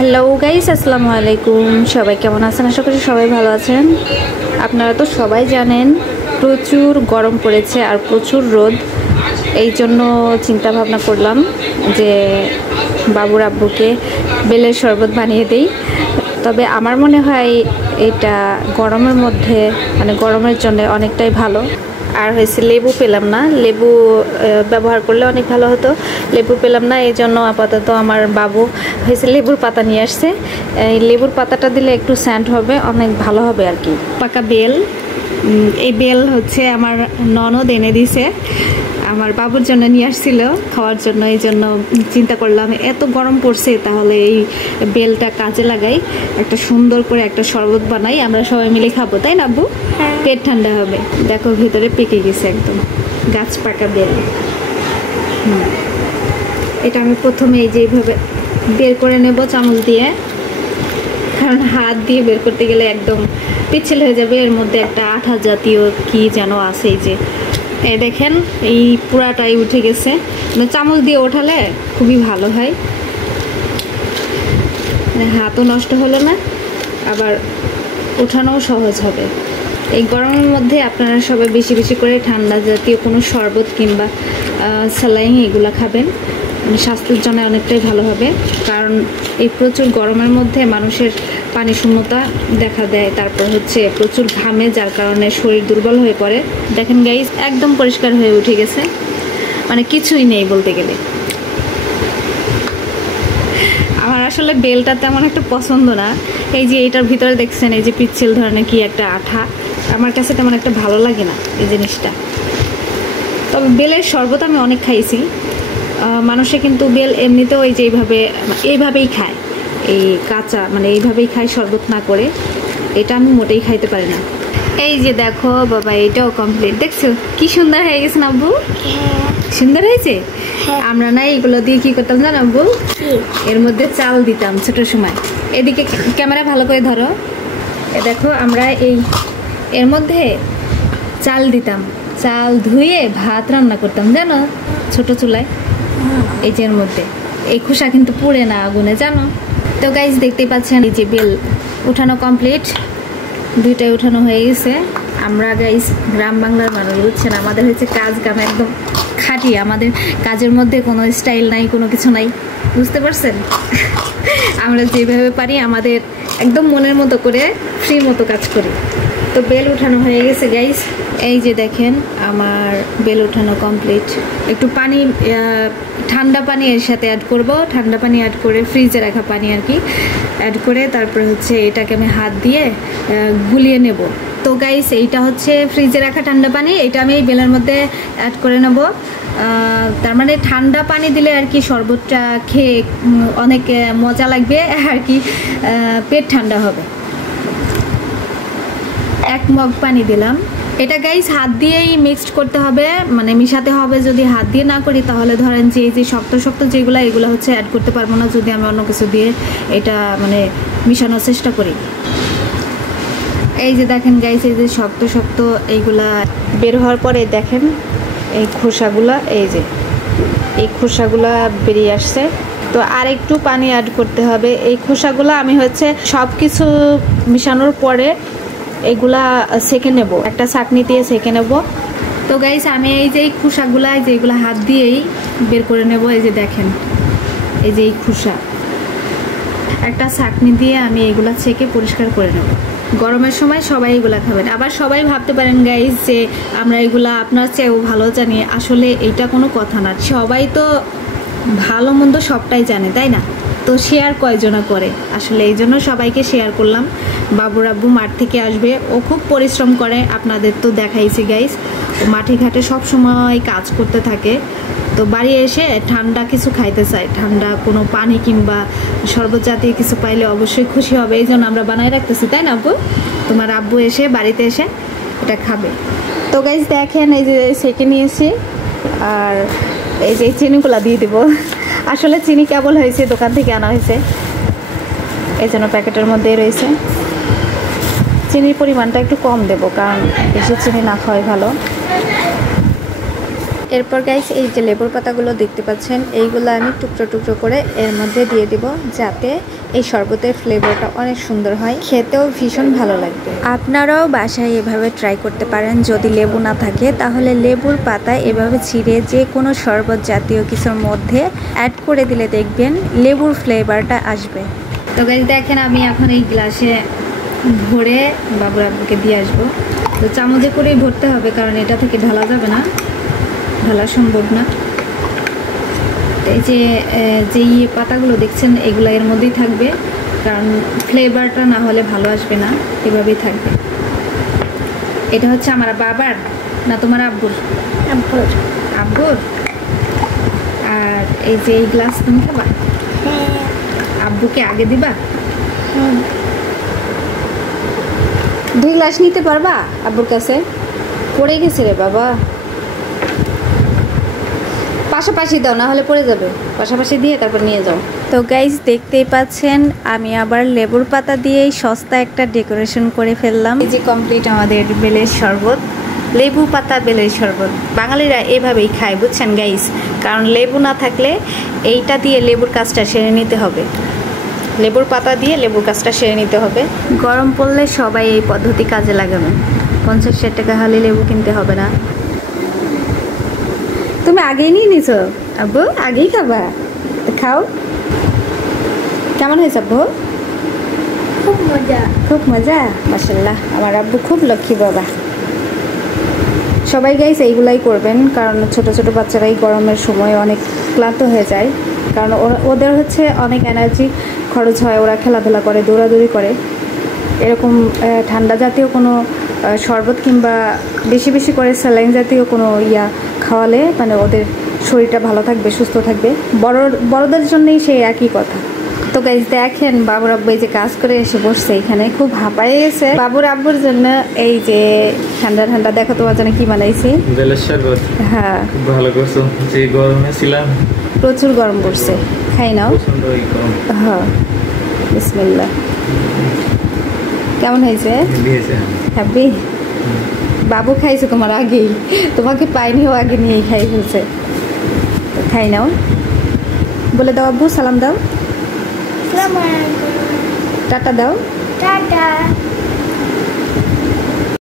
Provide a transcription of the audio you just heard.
Hello guys, আসসালামু আলাইকুম। সবাই কেমন আছেন? আশা করি সবাই ভালো আছেন। আপনারা তো সবাই জানেন প্রচুর গরম পড়েছে আর প্রচুর রোদ। এই জন্য চিন্তা ভাবনা করলাম যে বাবুর আব্বুকে বেলের শরবত বানিয়ে দেই। তবে আমার মনে হয় এটা গরমের মধ্যে মানে গরমের জন্য অনেকটাই ভালো। আর হয়েছে লেবু পেলাম না, লেবু ব্যবহার করলে অনেক ভালো হতো। লেবু পেলাম না, এই জন্য আপাতত আমার বাবু হয়েছে লেবুর পাতা নিয়ে আসছে। এই লেবুর পাতাটা দিলে একটু স্যান্ড হবে, অনেক ভালো হবে আর কি। পাকা বেল, এই বেল হচ্ছে আমার ননদ এনে দিছে, আমার বাবুর জন্য নিয়ে আসছিল খাওয়ার জন্য। এই জন্য চিন্তা করলাম এত গরম পড়ছে, তাহলে এই বেলটা কাজে লাগাই, একটা সুন্দর করে একটা শরবত বানাই, আমরা সবাই মিলে খাবো, তাই না আব্বু? পেট ঠান্ডা হবে। দেখো ভিতরে পেকে গেছে একদম গাছ পাকা বেল। এটা আমি প্রথমে এই যে এইভাবে বের করে নেব চামচ দিয়ে, কারণ হাত দিয়ে বের করতে গেলে একদম পিচ্ছিল হয়ে যাবে। এর মধ্যে একটা আঠা জাতীয় কি যেন আছে, এই যে এই দেখেন এই পুরাটাই উঠে গেছে। চামচ দিয়ে ওঠালে খুবই ভালো হয়, হাতও নষ্ট হলো না, আবার ওঠানোও সহজ হবে। এই গরমের মধ্যে আপনারা সবাই বেশি বেশি করে ঠান্ডা জাতীয় কোনো শরবত কিংবা স্যালাইন এগুলো খাবেন, স্বাস্থ্যের জন্য অনেকটাই ভালো হবে। কারণ এই প্রচুর গরমের মধ্যে মানুষের পানি শূন্যতা দেখা দেয়, তারপর হচ্ছে প্রচুর ঘামে, যার কারণে শরীর দুর্বল হয়ে পড়ে। দেখেন গাইস, একদম পরিষ্কার হয়ে উঠে গেছে, মানে কিছুই নেই বলতে গেলে। আমার আসলে বেলটা তেমন একটা পছন্দ না। এই যে এটার ভিতরে দেখছেন এই যে পিচ্ছিল ধরনের কি একটা আঠা, আমার কাছে তেমন একটা ভালো লাগে না এই জিনিসটা। তবে বেলের শরবত আমি অনেক খাইছি। মানুষে কিন্তু বেল এমনিতেও এই যে এইভাবেই খায়, এই কাঁচা মানে এইভাবেই খায় শরবত না করে। এটা আমি মোটেই খাইতে পারি না। এই যে দেখো বাবা, এটাও কমপ্লিট। দেখছো কি সুন্দর হয়ে গেছে না আব্বু? সুন্দর হয়েছে। আমরা না এগুলো দিয়ে কি করতাম জানো আব্বু? এর মধ্যে চাল দিতাম ছোট সময়। এদিকে ক্যামেরা ভালো করে ধরো, এ দেখো আমরা এর মধ্যে চাল দিতাম, চাল ধুয়ে ভাত রান্না করতাম জানো, ছোট চুলায়। এই যে এর মধ্যে এই খোসা কিন্তু পুড়ে না আগুনে, জানো তো গাইস। দেখতেই পাচ্ছেন এই যে বেল উঠানো কমপ্লিট, দুইটাই উঠানো হয়ে গেছে। আমরা গাইস গ্রাম বাংলার মানুষ, বুঝছেন, আমাদের হচ্ছে কাজ কাম একদম খাঁটি, আমাদের কাজের মধ্যে কোনো স্টাইল নাই, কোনো কিছু নাই, বুঝতে পারছেন? আমরা যেভাবে পারি আমাদের একদম মনের মতো করে ফ্রি মতো কাজ করি। তো বেল উঠানো হয়ে গেছে গাইস। এই যে দেখেন আমার বেল উঠানো কমপ্লিট। একটু পানি, ঠান্ডা পানি এর সাথে অ্যাড করব, ঠান্ডা পানি অ্যাড করে ফ্রিজে রাখা পানি আর কি অ্যাড করে, তারপরে হচ্ছে এটাকে আমি হাত দিয়ে গুলিয়ে নেব। তো গাইস এইটা হচ্ছে ফ্রিজে রাখা ঠান্ডা পানি, এটা আমি এই বেলের মধ্যে অ্যাড করে নেব। তার মানে ঠান্ডা পানি দিলে আর কি শরবতটা খেয়ে অনেক মজা লাগবে আর কি, পেট ঠান্ডা হবে। 1 মগ পানি দিলাম। এটা গাইস হাত দিয়েই মিক্সড করতে হবে, মানে মিশাতে হবে। যদি হাত দিয়ে না করি তাহলে ধরেন যে এই যে শক্ত শক্ত যেগুলো, এগুলো হচ্ছে অ্যাড করতে পারবো না যদি আমি অন্য কিছু দিয়ে এটা মানে মিশানোর চেষ্টা করি। এই যে দেখেন গাইস, এই যে শক্ত শক্ত এইগুলা বের হওয়ার পরে দেখেন এই খোসাগুলা, এই যে এই খোসাগুলা বেরিয়ে আসছে। তো আর একটু পানি অ্যাড করতে হবে। এই খোসাগুলা আমি হচ্ছে সব কিছু মিশানোর পরে এগুলা সেঁকে নেব, একটা ছাঁকনি দিয়ে সেঁকে নেব। তো গাইস আমি এই যে এই খোসাগুলা যেগুলো হাত দিয়েই বের করে নেব। এই যে দেখেন এই যে এই খোসা, একটা ছাঁকনি দিয়ে আমি এগুলা ছেঁকে পরিষ্কার করে নেব। গরমের সময় সবাই এগুলা খাবেন। আবার সবাই ভাবতে পারেন গাইস যে আমরা এগুলা আপনার চেয়েও ভালো জানি, আসলে এইটা কোনো কথা না। সবাই তো ভালো মন্দ সবটাই জানে, তাই না? তো শেয়ার কয়জনা করে, আসলে এই জন্য সবাইকে শেয়ার করলাম। বাবুর আব্বু মাঠ থেকে আসবে, ও খুব পরিশ্রম করে, আপনাদের তো দেখাইছি গাইস। ও মাঠে ঘাটে সব সময় কাজ করতে থাকে, তো বাড়ি এসে ঠান্ডা কিছু খাইতে চায়, ঠান্ডা কোনো পানি কিংবা শরবত জাতীয় কিছু পাইলে অবশ্যই খুশি হবে। এই জন্য আমরা বানাই রাখতেছি, তাই না আব্বু? তোমার আব্বু এসে বাড়িতে এসে এটা খাবে। তো গাইস দেখেন এই যে সেঁকে নিয়েছি, আর এই যে চিনিগুলা দিয়ে দেবো। আসলে চিনি কেবল হয়েছে, দোকান থেকে আনা হয়েছে, এই জন্য প্যাকেটের মধ্যেই রয়েছে। চিনির পরিমাণটা একটু কম দেব, কারণ বেশি চিনি না খাওয়াই ভালো। এরপর গাইস এই যে লেবুর পাতাগুলো দেখতে পাচ্ছেন, এইগুলো আমি টুকরো টুকরো করে এর মধ্যে দিয়ে দিব, যাতে এই শরবতের ফ্লেভারটা অনেক সুন্দর হয়, খেতেও ভীষণ ভালো লাগবে। আপনারাও বাসায় এভাবে ট্রাই করতে পারেন। যদি লেবু না থাকে তাহলে লেবুর পাতা এভাবে ছিঁড়ে যে কোনো শরবত জাতীয় কিছুর মধ্যে অ্যাড করে দিলে দেখবেন লেবুর ফ্লেভারটা আসবে। তো গাইস দেখেন আমি এখন এই গ্লাসে ভরে বাবুর আব্বুকে দিয়ে আসবো। তো চামচে করেই ভরতে হবে, কারণ এটা থেকে ঢালা যাবে না, ঢালা সম্ভব না। এই যে যেই পাতাগুলো দেখছেন এগুলো এর মধ্যেই থাকবে, কারণ ফ্লেভারটা না হলে ভালো আসবে না, এভাবেই থাকবে। এটা হচ্ছে আমার বাবার না তোমার আব্বুর? আব্বুর। আব্বুর। আর এই যে এই গ্লাস তুমি খাবা? হ্যাঁ। আব্বুকে আগে দিবা? হুম। 2 গ্লাস নিতে পারবা আব্বুর কাছে? পড়ে গেছে রে বাবা। পাশাপাশি দাও, না হলে পড়ে যাবে। পাশাপাশি দিয়ে তারপর নিয়ে যাও। তো গাইস দেখতেই পাচ্ছেন আমি আবার লেবুর পাতা দিয়েই সস্তা একটা ডেকোরেশন করে ফেললাম। এই যে কমপ্লিট আমাদের বেলের শরবত, লেবু পাতা বেলের শরবত। বাঙালিরা এভাবেই খায়, বুঝছেন গাইস, কারণ লেবু না থাকলে এইটা দিয়ে লেবুর কাজটা সেরে নিতে হবে, লেবুর পাতা দিয়ে লেবুর কাজটা সেরে নিতে হবে। গরম পড়লে সবাই এই পদ্ধতি কাজে লাগাবেন, 50-60 টাকা হলে লেবু কিনতে হবে না। তুমি আগেই নিয়ে নিছো আব্বু? আগেই খাবা? খাও। কেমন হয়েছে আব্বু? খুব মজা। খুব মজা, মাশাআল্লাহ। আমার আব্বু খুব লক্ষ্মী বাবা। সবাই গাইস এইগুলাই করবেন, কারণ ছোট ছোট বাচ্চারাই গরমের সময় অনেক ক্লান্ত হয়ে যায়, কারণ ওদের হচ্ছে অনেক এনার্জি খরচ হয়, ওরা খেলাধুলা করে, দৌড়াদৌড়ি করে। এরকম ঠান্ডা জাতীয় কোনো শরবত কিংবা বেশি বেশি করে স্যালাইন জাতীয় কোনো খাওয়ালে মানে ওদের শরীরটা ভালো থাকবে, সুস্থ থাকবে। বড়দের জন্যই সেই একই কথা। তো গাইস দেখেন বাবুর আব্বু এই যে কাজ করে এসে বসছে এখানে, খুব হাঁপায়ে গেছে। বাবুর আব্বুর জন্য এই যে ঠান্ডা ঠান্ডা, দেখো তোমার জন্য কি বানাইছি। বেলের শরবত। হ্যাঁ খুব ভালো করছো, যে গরমে ছিলাম প্রচুর গরম পড়ছে, খাই নাও। হ্যাঁ বিসমিল্লাহ। কেমন হয়েছে? হ্যাপি? বাবু খাইছে তোমার আগেই, তোমাকে পাইনিও আগে নিয়েই খাই ফেলছে। খাই নাও, বলে দাও আব্বু, সালাম দাও, আসসালামু আলাইকুম। টাটা দাও। টাটা।